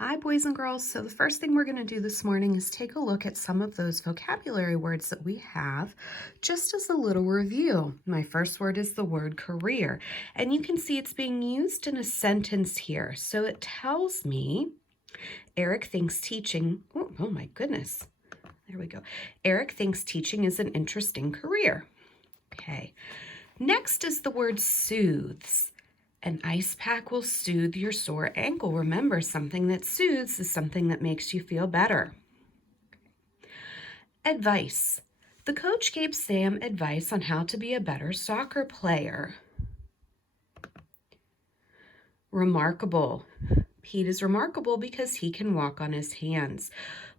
Hi, boys and girls. So the first thing we're going to do this morning is take a look at some of those vocabulary words that we have, just as a little review. My first word is the word career, and you can see it's being used in a sentence here. So it tells me, Eric thinks teaching, oh my goodness, there we go. Eric thinks teaching is an interesting career. Okay. Next is the word soothes. An ice pack will soothe your sore ankle. Remember, something that soothes is something that makes you feel better. Advice. The coach gave Sam advice on how to be a better soccer player. Remarkable. Pete is remarkable because he can walk on his hands.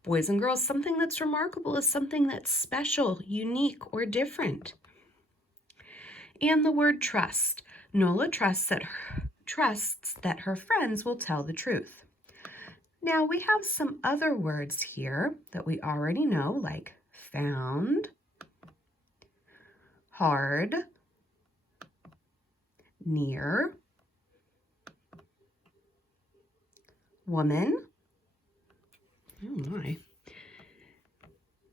Boys and girls, something that's remarkable is something that's special, unique, or different. And the word trust. Nola trusts that her friends will tell the truth. Now we have some other words here that we already know, like found, hard, near, woman, oh my,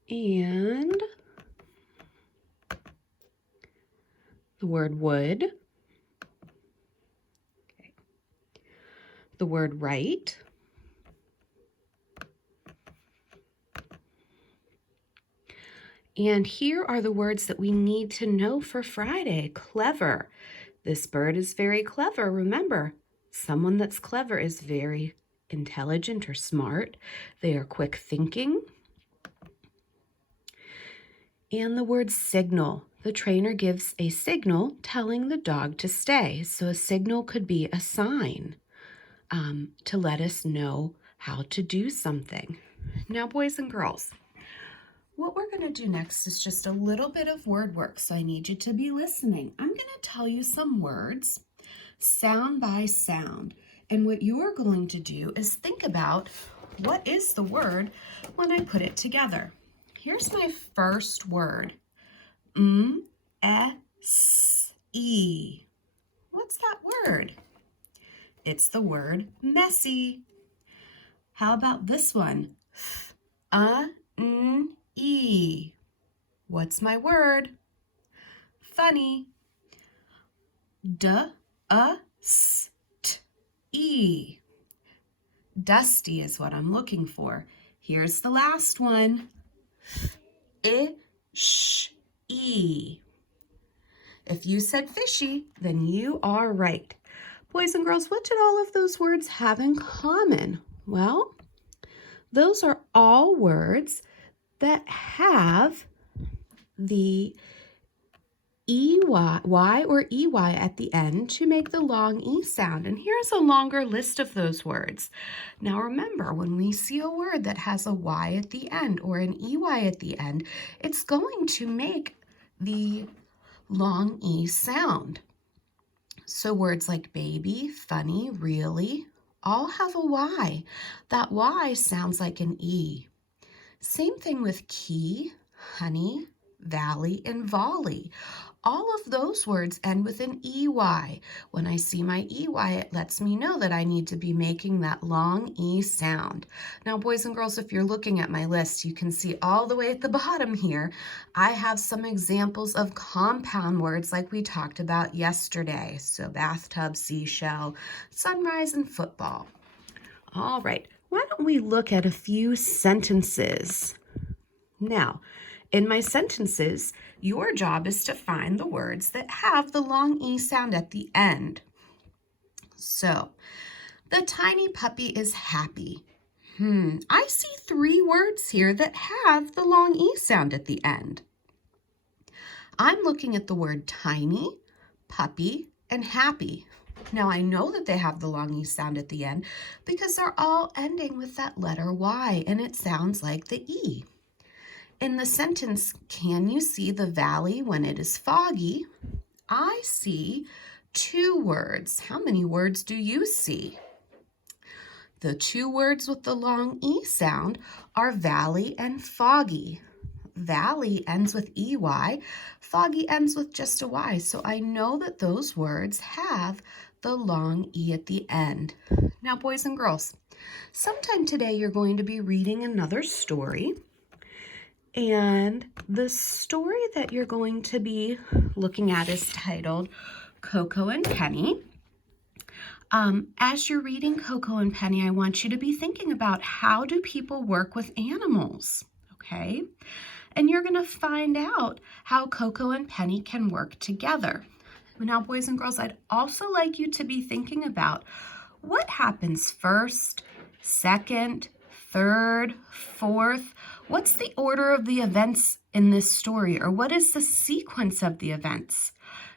and the word would, okay. The word right, and here are the words that we need to know for Friday. Clever. This bird is very clever. Remember, someone that's clever is very intelligent or smart. They are quick thinking. And the word signal. The trainer gives a signal telling the dog to stay. So a signal could be a sign to let us know how to do something. Now, boys and girls, what we're going to do next is just a little bit of word work, so I need you to be listening. I'm going to tell you some words, sound by sound, and what you're going to do is think about what is the word when I put it together. Here's my first word, M-E-S-S-E. What's that word? It's the word messy. How about this one? F-A-N-E. What's my word? Funny. D-U-S-T-E. Dusty is what I'm looking for. Here's the last one. F-I-S-H-E. If you said fishy, then you are right. Boys and girls, what did all of those words have in common? Well, those are all words that have the E-Y or E-Y at the end to make the long E sound. And here's a longer list of those words. Now remember, when we see a word that has a Y at the end or an E-Y at the end, it's going to make the long E sound. So words like baby, funny, really, all have a Y. That Y sounds like an E. Same thing with key, honey, valley, and volley. All of those words end with an EY. When I see my EY, it lets me know that I need to be making that long E sound. Now, boys and girls, if you're looking at my list, you can see all the way at the bottom here, I have some examples of compound words like we talked about yesterday. So bathtub, seashell, sunrise, and football. All right, why don't we look at a few sentences? Now, in my sentences, your job is to find the words that have the long E sound at the end. So, the tiny puppy is happy. I see 3 words here that have the long E sound at the end. I'm looking at the word tiny, puppy, and happy. Now, I know that they have the long E sound at the end because they're all ending with that letter Y, and it sounds like the E. In the sentence, can you see the valley when it is foggy? I see 2 words. How many words do you see? The 2 words with the long E sound are valley and foggy. Valley ends with EY, foggy ends with just a Y, so I know that those words have the long E at the end. Now, boys and girls, sometime today you're going to be reading another story. And the story that you're going to be looking at is titled Coco and Penny. As you're reading Coco and Penny, I want you to be thinking about how do people work with animals, okay? And you're going to find out how Coco and Penny can work together. Now, boys and girls, I'd also like you to be thinking about what happens first, second, third, fourth. What's the order of the events in this story, or what is the sequence of the events?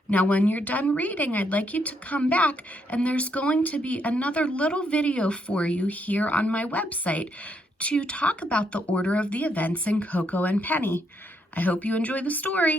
Now, when you're done reading, I'd like you to come back, and there's going to be another little video for you here on my website to talk about the order of the events in Coco and Penny. I hope you enjoy the story.